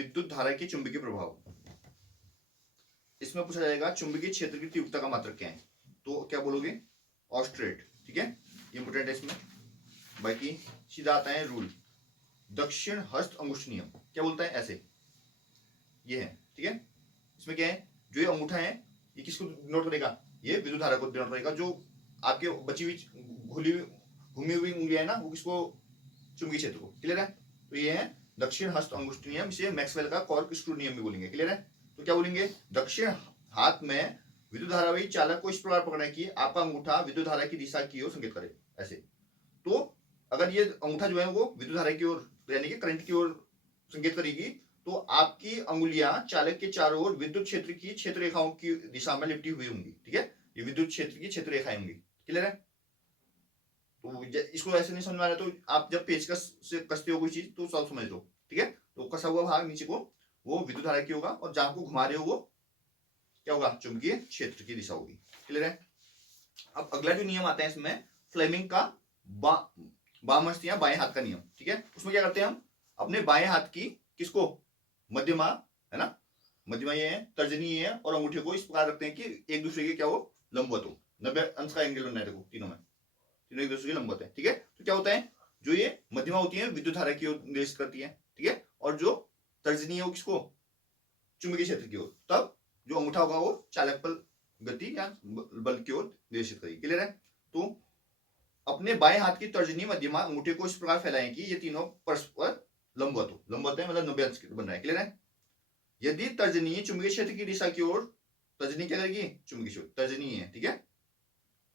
विद्युत धारा के चुंबकीय प्रभाव। इसमें पूछा जाएगा चुंबकीय क्षेत्र की तीव्रता का मात्रक क्या है, तो क्या बोलोगे, ऑस्ट्रेट। ठीक है, इंपोर्टेंट है इसमें। बाकी सीधा आता है रूल, दक्षिण हस्त अंगुष्ठ नियम। क्या बोलता है, ऐसे ये है। ठीक है, इसमें क्या है, जो ये अंगूठा है ये किसको डिनोट करेगा, ये विद्युत धारा को डिनोट करेगा। जो आपके बची हुई घूमी हुई उंगलियां है ना, वो किसको, चुंबकीय क्षेत्र को। क्लियर है, तो ये है दक्षिण हस्त अंगुष्ठ नियम। इसे मैक्सवेल का कॉर्क स्क्रू नियम भी बोलेंगे। क्लियर है, तो क्या बोलेंगे, दक्षिण हाथ में विद्युत धारावाही चालक को इस प्रकार पकड़ना है कि आपका अंगूठा विद्युत धारा की दिशा की ओर संकेत करे, ऐसे। तो अगर ये अंगूठा जो है वो विद्युत धारा की ओर यानी कि करंट की ओर संकेत करेगी, तो आपकी अंगुलियां चालक के चारों ओर विद्युत क्षेत्र की क्षेत्र रेखाओं की दिशा में लिपटी हुई होंगी। ठीक है, ये विद्युत क्षेत्र की क्षेत्र रेखाएं होंगी। क्लियर है, तो इसको ऐसे नहीं समझ में आ रहा तो आप जब पेचकस से कसते हो कोई चीज तो सब समझ लो। ठीक है, तो कसा हुआ भाग नीचे को वो विद्युत धारा की होगा, और जहां को घुमा रहे हो वो क्या होगा, चुंबकीय क्षेत्र की दिशा होगी। क्लियर है, अब अगला जो नियम आता है इसमें फ्लेमिंग का बाम हस्त या बाएं हाथ का नियम। ठीक है, उसमें क्या करते हैं हम, अपने बाएं हाथ की किसको, मध्यमा है ना, मध्यमा ये है, तर्जनी ये है, और अंगूठे को इस प्रकार रखते हैं कि एक दूसरे के क्या हो, लंबवत हो। 90 अंश का एंगल बनना है, देखो तीनों में, तीनों एक दूसरे के लंबवत है। ठीक है, तो क्या होता है, जो ये मध्यमा होती है विद्युत धारा की ओर निर्देशित करती है। ठीक है, और जो तर्जनी है वो किसको, चुंबकीय क्षेत्र की ओर। तब जो अंगूठा होगा वो चालक पर गति या बल की ओर निर्देशित करेगी। क्लियर है, तो अपने बाएं हाथ की तर्जनी मध्यमा अंगूठे को इस प्रकार फैलाएं कि ये तीनों परस्पर लंबवत हो। लंबवत है मतलब 90 अंश बन रहा है। क्लियर है, यदि तर्जनी चुंबकीय क्षेत्र की दिशा की ओर, तर्जनी क्या करेगी, चुंबकीय क्षेत्र, तर्जनी है। ठीक है,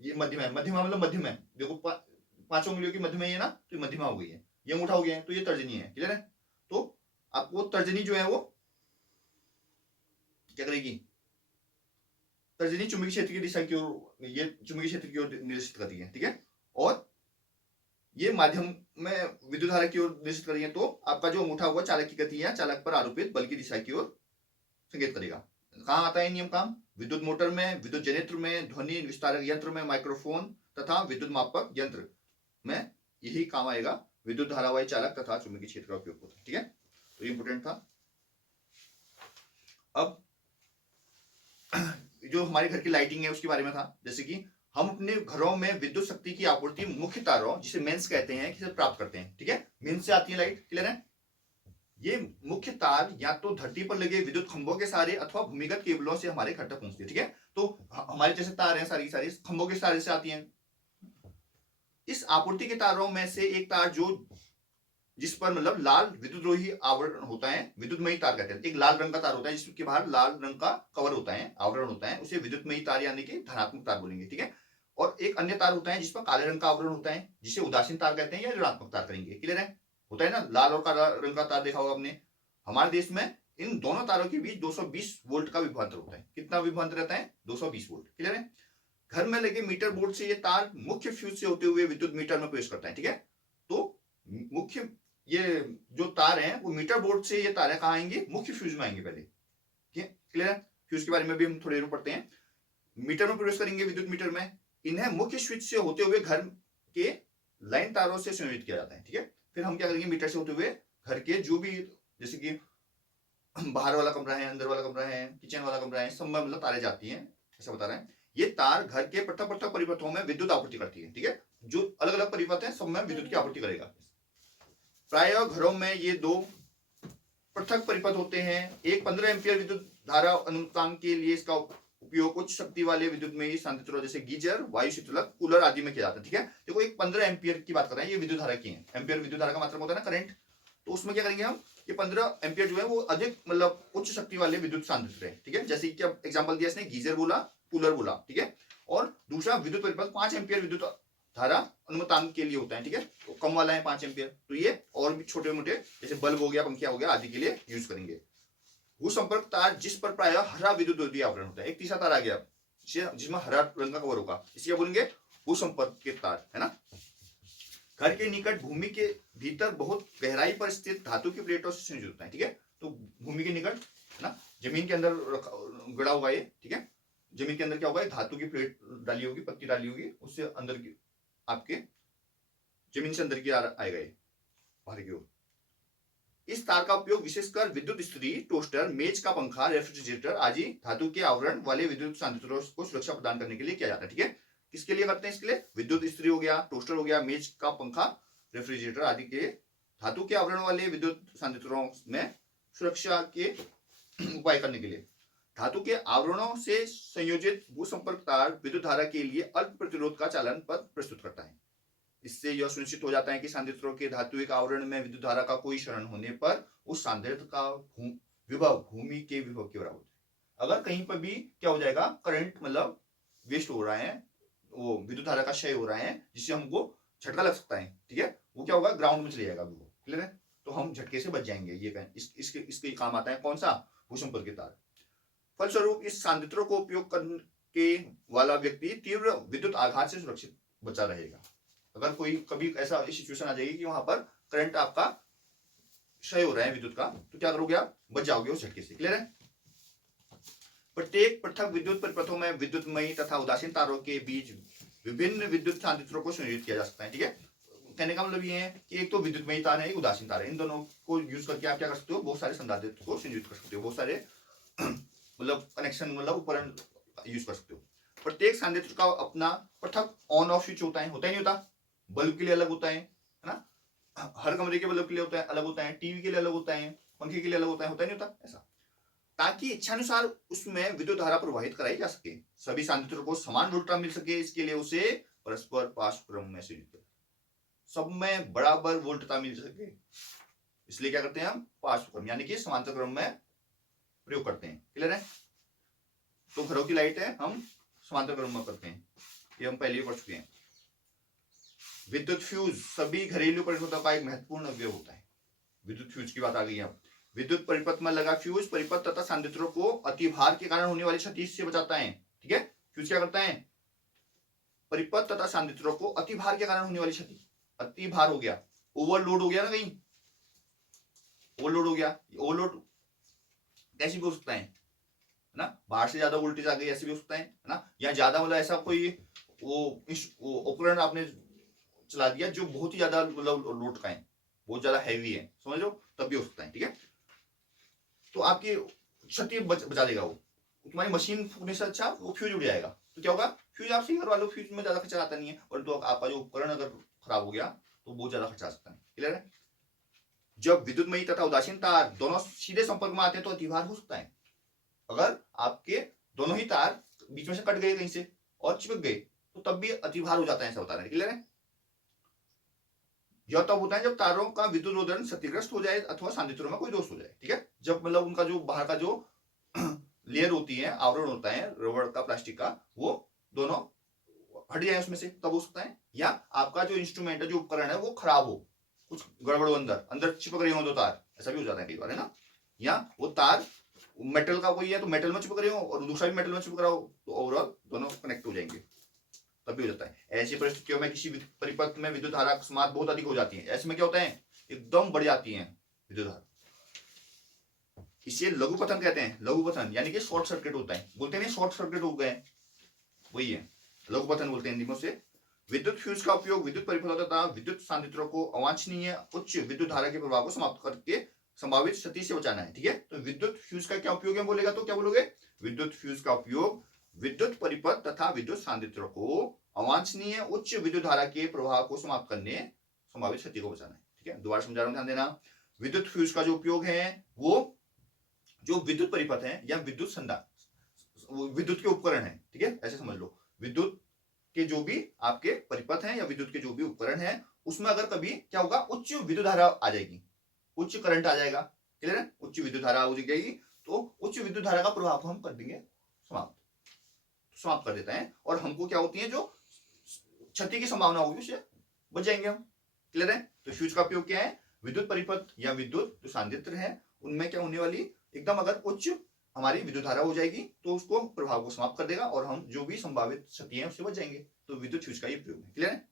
ये मध्यमा है, मध्यमा मतलब मध्यम है, देखो पांचों उंगलियों की मध्यमा है ना, तो ये मध्यमा हो गई है, ये अंगूठा हो गया है, तो ये तर्जनी है। क्लियर है, तो आपको तर्जनी जो है वो क्या करेगी, तर्जनी चुंबकीय क्षेत्र की दिशा की ओर, ये चुंबकीय क्षेत्र की ओर निर्देशित करती है। ठीक है, और ये माध्यम में विद्युत धारा की ओर निर्देशित करेंगे, तो आपका जो अंगूठा होगा चालक की गति या चालक पर आरोपित बल की दिशा की ओर संकेत करेगा। कहां आता है नियम काम, विद्युत मोटर में, विद्युत जनित्र में, ध्वनि विस्तारक यंत्र में, माइक्रोफोन तथा विद्युत मापक यंत्र में यही काम आएगा, विद्युत धारावाही चालक तथा चुंबकीय क्षेत्र का उपयोग होता है। ठीक है, तो ये इंपोर्टेंट था। अब जो हमारे घर की लाइटिंग है उसके बारे में था, जैसे कि हम अपने घरों में विद्युत शक्ति की आपूर्ति मुख्य तारों, जिसे मेंस कहते हैं, किसे प्राप्त करते हैं। ठीक है, मेंस से आती है लाइट। क्लियर है, ये मुख्य तार या तो धरती पर लगे विद्युत खंभों के सहारे अथवा भूमिगत केबलों से हमारे घर तक पहुंचती है। ठीक है, तो हमारे जैसे तार हैं सारी सारी खंभों के सहारे से आती हैं। इस आपूर्ति के तारों में से एक तार जो जिस पर मतलब लाल विद्युतरोही आवरण होता है, विद्युतमयी तार कहते हैं। एक लाल रंग का तार होता है जिसके बाहर लाल रंग का कवर होता है, आवरण होता है, उसे विद्युतमयी तार यानी कि धनात्मक तार बोलेंगे। ठीक है, और एक अन्य तार होता है जिस पर काले रंग का आवरण होता है, जिसे उदासीन तार कहते हैं या ऋणात्मक तार करेंगे। क्लियर है, होता है ना लाल और काला रंग का तार देखा होगा आपने। हमारे देश में इन दोनों तारों के बीच 220 वोल्ट का विभवांतर होता है। कितना विभवांतर रहता है, 220 वोल्ट। क्लियर है, घर में लगे मीटर बोर्ड से ये तार मुख्य फ्यूज से होते हुए विद्युत मीटर में प्रवेश करता है। ठीक है, तो मुख्य ये जो तार हैं वो मीटर बोर्ड से, ये तारें कहाँ आएंगी, मुख्य फ्यूज में आएंगे पहले। ठीक है, क्लियर है, फ्यूज के बारे में भी हम थोड़ी देर पढ़ते हैं। मीटर में प्रवेश करेंगे, विद्युत मीटर में, इन्हें मुख्य स्विच से होते हुए घर के लाइन तारों से संयोजित किया जाता है। ठीक है, फिर हम क्या करेंगे, मीटर से होते हुए घर के जो भी, जैसे कि बाहर वाला कमरा है, अंदर वाला कमरा है, किचन वाला कमरा है, सब में मतलब तारे जाती हैं, ऐसा बता रहे हैं। ये तार घर के पृथक पृथक परिपथों में विद्युत आपूर्ति करती है। ठीक है, जो अलग अलग परिपथ है सब में विद्युत की आपूर्ति करेगा। प्राय घरों में ये दो पृथक परिपथ होते हैं। एक 15 एम्पियर विद्युत धारा अनुपात के लिए इसका उपयोग उच्च शक्ति वाले विद्युत में संयंत्रों जैसे गीजर, वायु शीतलक, कूलर आदि में किया जाता है। ठीक है, देखो एक 15 एम्पियर की बात कर रहे हैं, ये विद्युत धारा की है। एम्पियर विद्युत धारा का मतलब होता है ना करंट, तो उसमें क्या करेंगे हम, ये 15 एम्पियर जो है वो अधिक मतलब उच्च शक्ति वाले विद्युत सांद्रित्र है। ठीक है, जैसे कि अब एग्जांपल दिया इसने, गीजर बोला, कूलर बोला। ठीक है, और दूसरा विद्युत परिपथ 5 एम्पियर विद्युत धारा अनुमतांक के लिए होता है। ठीक है, तो कम वाला है 5 एम्पियर, तो ये और भी छोटे मोटे जैसे बल्ब हो गया, पंखिया हो गया आदि के लिए यूज करेंगे। भूसंपर्क तार जिस पर प्राय हरा विद्युत आवरण होता है। एक तीसरा तार आ गया जिसमें हरा रंग का कवर होगा, इसे क्या बोलेंगे, भूसंपर्क के तार, है ना। घर के निकट भूमि के भीतर बहुत गहराई पर स्थित धातु की प्लेटों से संयोजित होता है। ठीक है, तो भूमि के निकट है ना, जमीन के अंदर गड़ा होगा ये। ठीक है, जमीन के अंदर क्या होगा, धातु की प्लेट डाली होगी, पत्ती डाली होगी, उससे अंदर की आपके जमीन से अंदर की आएगा ये बाहर की ओर। इस तार का उपयोग विशेषकर विद्युत इस्त्री, टोस्टर, मेज का पंखा, रेफ्रिजरेटर आदि धातु के आवरण वाले विद्युत संयंत्रों को सुरक्षा प्रदान करने के लिए किया जाता है। ठीक है, किसके लिए करते हैं? इसके लिए विद्युत इस्त्री हो गया, टोस्टर हो गया, मेज का पंखा, रेफ्रिजरेटर आदि के धातु के आवरण वाले विद्युत संयंत्रों में सुरक्षा के उपाय करने के लिए। धातु के आवरणों से संयोजित भूसंपर्क तार विद्युत धारा के लिए अल्प प्रतिरोध का चालन पथ प्रस्तुत करता है। इससे यह सुनिश्चित हो जाता है कि संयंत्रों के धात्विक आवरण में विद्युत धारा का कोई क्षरण होने पर उस संयंत्र का विभव भूमि के विभव के बराबर है। अगर कहीं पर भी क्या हो जाएगा, करंट मतलब वेस्ट हो रहा है, वो विद्युत धारा का क्षय हो रहा है, जिससे हमको झटका लग सकता है, ठीक है, वो क्या होगा, ग्राउंड में चले जाएगा विभव। क्लियर है? तो हम झटके से बच जाएंगे। ये इसके काम आता है कौन सा? भूसंपर्क के तार। फलस्वरूप इस संयंत्रों को उपयोग करने वाला व्यक्ति तीव्र विद्युत आघात से सुरक्षित बचा रहेगा। अगर कोई कभी ऐसा सिचुएशन आ जाएगी कि वहां पर करंट आपका क्षय हो रहा है विद्युत का, तो क्या करोगे आप? बच जाओगे उस झटके से। क्लियर है? प्रत्येक पृथक विद्युत परिपथों में विद्युतमयी तथा उदासीन तारों के बीच विभिन्न विद्युत संयंत्रों को संयोजित किया जा सकता है। ठीक है, कहने का मतलब ये है कि एक तो विद्युतमयी तार है, एक उदासीन तार है। इन दोनों को यूज करके आप क्या कर सकते हो? बहुत सारे संधारित्र को संयोजित कर सकते हो, बहुत सारे मतलब कनेक्शन मतलब उपकरण यूज कर सकते हो। प्रत्येक संधारित्र का अपना पृथक ऑन ऑफ स्विच होता है ही नहीं होता? बल्ब के लिए अलग होता है ना, हर कमरे के बल्ब के लिए होता है, अलग होता है, टीवी के लिए अलग होता है, पंखे के लिए अलग होता है नहीं होता? ऐसा, ताकि इच्छानुसार उसमें विद्युत धारा प्रवाहित कराई जा सके, सभी संयंत्रों को समान वोल्टेज मिल सके, इसके लिए उसे परस्पर पार्श्व क्रम में संयोजित करते हैं, सब में बराबर वोल्टता मिल सके, इसलिए क्या करते हैं हम? पार्श्व क्रम यानी कि समांतर क्रम में प्रयोग करते हैं। क्लियर है? तो घरों की लाइट है, हम समांतर क्रम में करते हैं, ये हम पहले ही पढ़ चुके हैं। विद्युत फ्यूज सभी घरेलू परिपथों का एक महत्वपूर्ण अवयव होता है। विद्युत फ्यूज की बात आ गई है। विद्युत परिपथ में लगा फ्यूज परिपथ तथा संयंत्रों को अतिभार के कारण होने वाली क्षति से बचाता है। ठीक है, फ्यूज क्या करता है? परिपथ तथा संयंत्रों को अतिभार के कारण होने वाली क्षति, अतिभार हो गया, ओवरलोड हो गया ना, कहीं ओवरलोड हो गया, ओवरलोड कैसे भी हो सकता है ना, बाहर से ज्यादा वोल्टेज आ गई ऐसे भी हो सकता है ना, या ज्यादा मतलब ऐसा कोई वो उपकरण आपने चला दिया जो बहुत ही ज्यादा मतलब लोड का है, बहुत ज्यादा हैवी है, समझ लो, तब भी हो सकता है। ठीक है, तो आपकी क्षति बचा देगा वो, तुम्हारी मशीन फूकने से अच्छा वो फ्यूज उड़ जाएगा। तो क्या होगा? फ्यूज आप सही करवा लो, फ्यूज में ज्यादा खर्चा आता नहीं है, और तो आपका जो उपकरण अगर खराब हो गया तो बहुत ज्यादा खर्चा आ सकता है। क्लियर है? जब विद्युतमयी तथा उदासीन तार दोनों सीधे संपर्क में आते हैं तो अतिभार हो सकता है। अगर आपके दोनों ही तार बीच में से कट गए कहीं से और चिपक गए तो तब भी अतिभार हो जाता है, ऐसा होता है। क्लियर है? यह तब होता है जब तारों का विद्युत रोधन क्षतिग्रस्त हो जाए अथवा संयंत्रों में कोई दोष हो जाए। ठीक है, जब मतलब उनका जो बाहर का जो लेयर होती है, आवरण होता है रबड़ का, प्लास्टिक का, वो दोनों हट जाए उसमें से, तब हो सकता है। या आपका जो इंस्ट्रूमेंट है, जो उपकरण है, वो खराब हो, कुछ गड़बड़ हो, अंदर अंदर चिपक रही हो दो तार, ऐसा भी हो जाता है कई बार, है ना। या वो तार मेटल का कोई है तो मेटल में चिपक रही हो और दूसरा भी मेटल में चिपक रहा हो, तो ओवरऑल दोनों कनेक्ट हो जाएंगे, तब भी हो जाता है। ऐसी परिस्थितियों में किसी परिपथ में विद्युत धारा अकस्मात बहुत अधिक हो जाती है, ऐसे में क्या होता है? एकदम बढ़ जाती है विद्युत धारा, इसे लघु पतन कहते हैं। लघु पतन यानी कि शॉर्ट सर्किट होता है, बोलते हैं शॉर्ट सर्किट हो गए, वही है लघु पतन बोलते हैं हिंदी में से। विद्युत फ्यूज का उपयोग विद्युत परिपथों तथा विद्युत संयंत्रों को अवांछनीय उच्च विद्युत धारा के प्रभाव को समाप्त करके संभावित क्षति से बचाना है। ठीक है, तो विद्युत फ्यूज का क्या उपयोग है बोलेगा तो क्या बोलोगे? विद्युत फ्यूज का उपयोग विद्युत परिपथ तथा विद्युत संयंत्रों को अवांछनीय उच्च विद्युत धारा के प्रभाव को समाप्त करने, संभावित क्षति को बचाना है। ठीक है, दोबारा समझा रहा हूं, ध्यान देना। विद्युत फ्यूज का जो उपयोग है वो जो विद्युत परिपथ है या विद्युत संधार, विद्युत के उपकरण है, ठीक है, ऐसे समझ लो, विद्युत के जो भी आपके परिपथ हैं या विद्युत के जो भी उपकरण है, उसमें अगर कभी क्या होगा? उच्च विद्युत धारा आ जाएगी, उच्च करंट आ जाएगा। क्लियर है? उच्च विद्युत धारा हो जाएगी, तो उच्च विद्युत धारा का प्रभाव हम कर देंगे समाप्त कर देता है, और हमको क्या होती है जो क्षति की संभावना होगी उससे बच जाएंगे हम। क्लियर है? तो फ्यूज का उपयोग क्या है? विद्युत परिपथ या विद्युत जो संयंत्र है उनमें क्या होने वाली एकदम अगर उच्च हमारी विद्युत धारा हो जाएगी तो उसको प्रभाव को समाप्त कर देगा और हम जो भी संभावित क्षति है उससे बच जाएंगे। तो विद्युत फ्यूज का ये प्रयोग है। क्लियर है?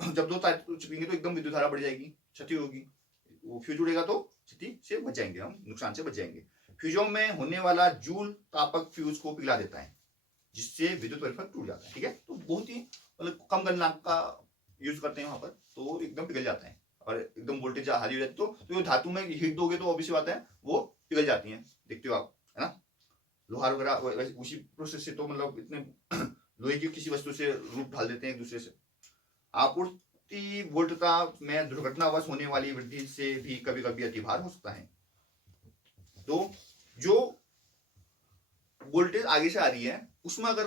जब दो तार चिपकेंगे तो एकदम विद्युत धारा बढ़ जाएगी, क्षति होगी, वो फ्यूज उड़ेगा तो क्षति से बच जाएंगे हम, नुकसान से बच जाएंगे। फ्यूजों में होने वाला जूल तापक फ्यूज को पिघला देता है जिससे विद्युत परिपथ टूट जाता है। ठीक है, तो बहुत ही मतलब कम गलनांक का यूज करते हैं वहां पर, तो एकदम पिघल जाता है। और एकदम वोल्टेज हाई हो जाती तो ये धातु में हीट दोगे तो ऑब्वियस बात है वो पिघल जाती है, देखते हो आप, है ना। लोहार वगैरह उसी प्रोसेस से तो मतलब इतने लोहे की किसी वस्तु से रूप ढाल देते हैं एक दूसरे से। आपूर्ति वोल्टता में दुर्घटनावश होने वाली वृद्धि से भी कभी कभी अतिभार हो सकता है। तो जो वोल्टेज आगे से आ रही है उसमें अगर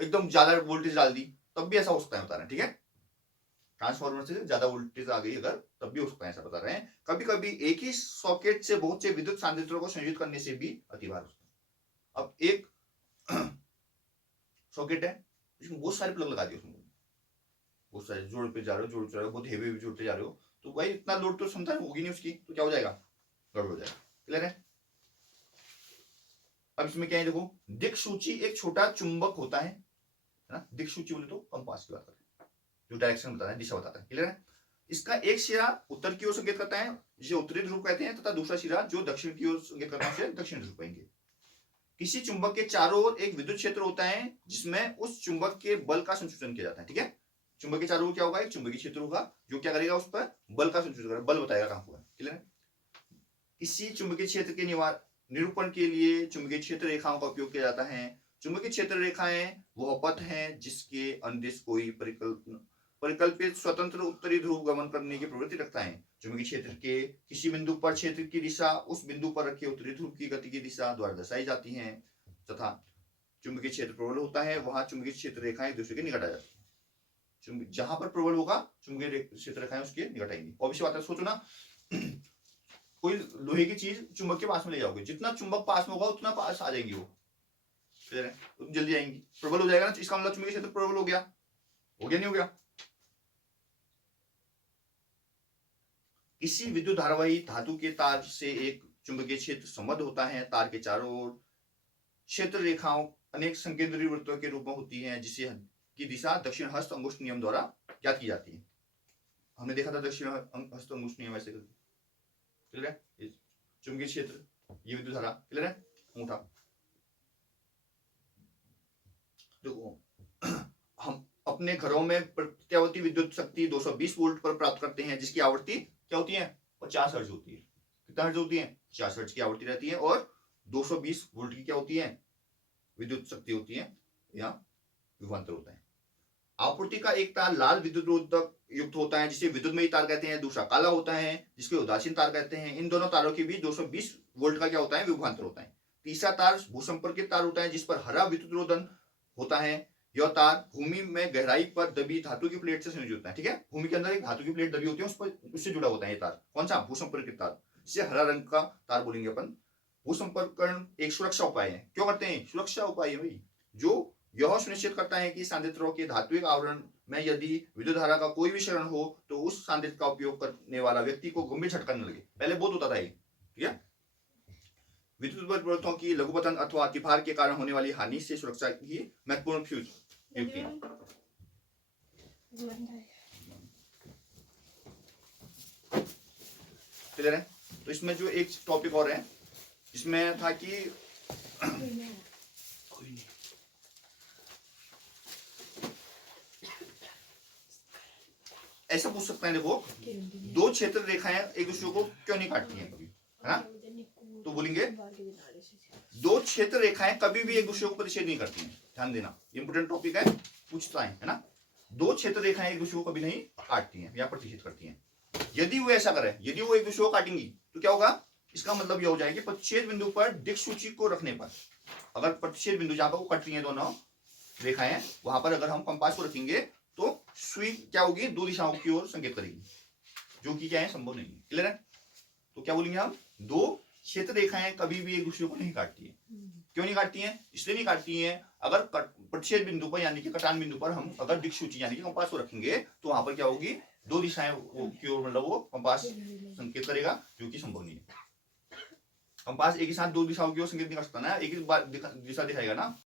एकदम ज्यादा वोल्टेज डाल दी तब भी ऐसा हो सकता है, बता रहे हैं, ठीक है। ट्रांसफार्मर से ज्यादा वोल्टेज आ गई अगर तब भी हो सकता है, ऐसा बता रहे हैं। कभी कभी एक ही सॉकेट से बहुत से विद्युत सांद्रताओं को संयोजित करने से भी अतिभार हो सकता है। अब एक सॉकेट है जिसमें बहुत सारे प्लग लगा दिए, उसमें बहुत सारे जोड़ पे जा रहे हो, जोड़ जा रहे हो, बहुत हेवी जोड़ते जा रहे हो, तो भाई इतना लोड तो क्षमता होगी नहीं उसकी, तो क्या हो जाएगा, गड़बड़ हो जाएगा। क्लियर है। अब इसमें क्या है, देखो दिक्सूची एक छोटा चुंबक होता है ना। दिक्सूची बोले तो कंपास की बात करते हैं, जो डायरेक्शन बताता है, दिशा बताता है। क्लियर है। इसका एक सिरा उत्तर की ओर संकेत करता है जिसे उत्तरी ध्रुव कहते हैं, तथा दूसरा सिरा जो दक्षिण की ओर संकेत करता है उसे दक्षिण ध्रुव कहेंगे। किसी चुंबक के चारों ओर एक विद्युत क्षेत्र होता है जिसमें उस चुंबक के बल का संसूचन किया जाता है, ठीक है। चुंबक के चारों ओर क्या होगा, एक चुंबकीय क्षेत्र होगा जो क्या करेगा, उस पर बल का संसूचन करेगा, बल बताएगा कहां हुआ है। क्लियर है। इसी चुंबकीय क्षेत्र के निरूपण के लिए चुंबकीय क्षेत्र रेखाओं का उपयोग किया जाता है। चुंबकीय क्षेत्र रेखाएं वह पथ है जिसके अनुदिश कोई परिकल्पित स्वतंत्र उत्तरी ध्रुव गमन करने की प्रवृत्ति रखता है। चुंबकीय क्षेत्र के किसी बिंदु पर क्षेत्र की दिशा उस बिंदु पर रखे उत्तरी ध्रुव की गति की दिशा द्वारा दर्शाई जाती है, तथा चुंबकीय क्षेत्र प्रबल होता है वहां चुंबकीय क्षेत्र रेखाएं एक दूसरे के निकट आ जाती है। जहां पर प्रबल होगा चुंबकीय क्षेत्र रेखाएं उसके निकट आएंगी। और बात है, सोचो ना कोई लोहे की चीज चुंबक के पास में ले जाओगे, जितना चुंबक पास में होगा उतना पास आ जाएगी वो, क्लियर है, तो जल्दी आएंगी। प्रबल हो जाएगा ना, इसका मतलब चुंबकीय क्षेत्र प्रबल हो गया, नहीं हो गया। किसी विद्युत धारावाही धातु के तार से एक चुंबकीय क्षेत्र संबद्ध होता है। तार के चारों ओर क्षेत्र रेखाओं अनेक संकेंद्रीय वृत्तों के रूप में होती हैं जिसे की दिशा दक्षिण हस्त अंगुष्ठ नियम द्वारा ज्ञात की जाती है। हमने देखा था दक्षिण हस्त अंगुष्ठ नियम ऐसे करके, क्लियर है। चुंबकीय क्षेत्र, ये विद्युत धारा, क्लियर है, अंगूठा। देखो हम अपने घरों में प्रत्यावर्ती विद्युत शक्ति 220 वोल्ट पर प्राप्त करते हैं जिसकी आवृत्ति क्या होती है, 50 हर्ट्ज होती है। कितना हर्ट्ज होती है, 50 हर्ट्ज की आवृत्ति रहती है। और 220 वोल्ट की क्या होती है, विद्युत शक्ति होती है, या विभवांतर होता है। आपूर्ति का एक तार लाल विद्युत रोधक युक्त होता है जिसे विद्युतमयी तार कहते हैं, दूसरा काला होता है जिसके उदासीन तार कहते हैं। इन दोनों तारों के बीच 220 वोल्ट का क्या होता है, विभवांतर होता है। तीसरा तार भूसंपर्कित तार होता है जिस पर हरा विद्युत रोधन होता है। यह तार भूमि में गहराई पर दबी धातु की प्लेट से संयोजित होता है, ठीक है। भूमि के अंदर एक धातु की प्लेट दबी होती है, उस पर उससे जुड़ा होता है ये तार। कौन सा, भूसंपर्कित तार, इसे हरा रंग का तार बोलेंगे अपन। भूसंपर्कन एक सुरक्षा उपाय है। क्यों करते हैं, सुरक्षा उपाय है भाई, जो यह सुनिश्चित करता है कि सांद्रित्रों के धात्विक आवरण में यदि विद्युत धारा का कोई भी क्षरण हो तो उस सांद्रित्र का उपयोग करने वाला व्यक्ति को गंभीर झटका न लगे। पहले बहुत होता था ये, ठीक है। विद्युत परिवर्तनों की लघुपतन अथवा अतिभार के कारण होने वाली हानि से सुरक्षा की महत्वपूर्ण फ्यूज युक्ति है। क्लियर है। तो इसमें जो एक टॉपिक और है, इसमें था कि ऐसा पूछ सकते हैं, देखो दो क्षेत्र रेखाएं एक दूसरे को क्यों नहीं काटती हैं कभी, है ना। तो बोलेंगे दो क्षेत्र रेखाएं कभी भी एक दूसरे को प्रतिच्छेद नहीं करती हैं। ध्यान देना, इंपोर्टेंट टॉपिक है, पूछता है ना। दो क्षेत्र रेखाएं एक दूसरे को कभी नहीं काटती हैं या प्रतिच्छेद करती हैं। यदि वो ऐसा करे, यदि वो एक दूसरे को काटेंगी तो क्या होगा, इसका मतलब यह हो जाएगा कि प्रतिच्छेद बिंदु पर दिक्सूची को रखने पर, अगर प्रतिच्छेद बिंदु जहां पर वो कट रही है दोनों रेखाएं, वहां पर अगर हम कंपास को रखेंगे तो सुई क्या होगी, दो दिशाओं की ओर संकेत करेगी, जो कि क्या है, संभव नहीं है। क्लियर है। तो क्या बोलेंगे हम, दो क्षेत्र रेखाएं कभी भी एक दूसरे को नहीं काटती है। क्यों नहीं काटती हैं, इसलिए नहीं काटती हैं, अगर प्रतिच्छेद बिंदु पर यानी कि कटान बिंदु पर हम अगर दिक्सूची यानी कि कंपास को रखेंगे तो वहां पर क्या होगी, दो दिशाएं की ओर मतलब वो कंपास संकेत करेगा, जो कि संभव नहीं है। कंपास एक ही साथ दो दिशाओं की ओर संकेत नहीं कर सकता ना, एक ही दिशा दिखाएगा ना।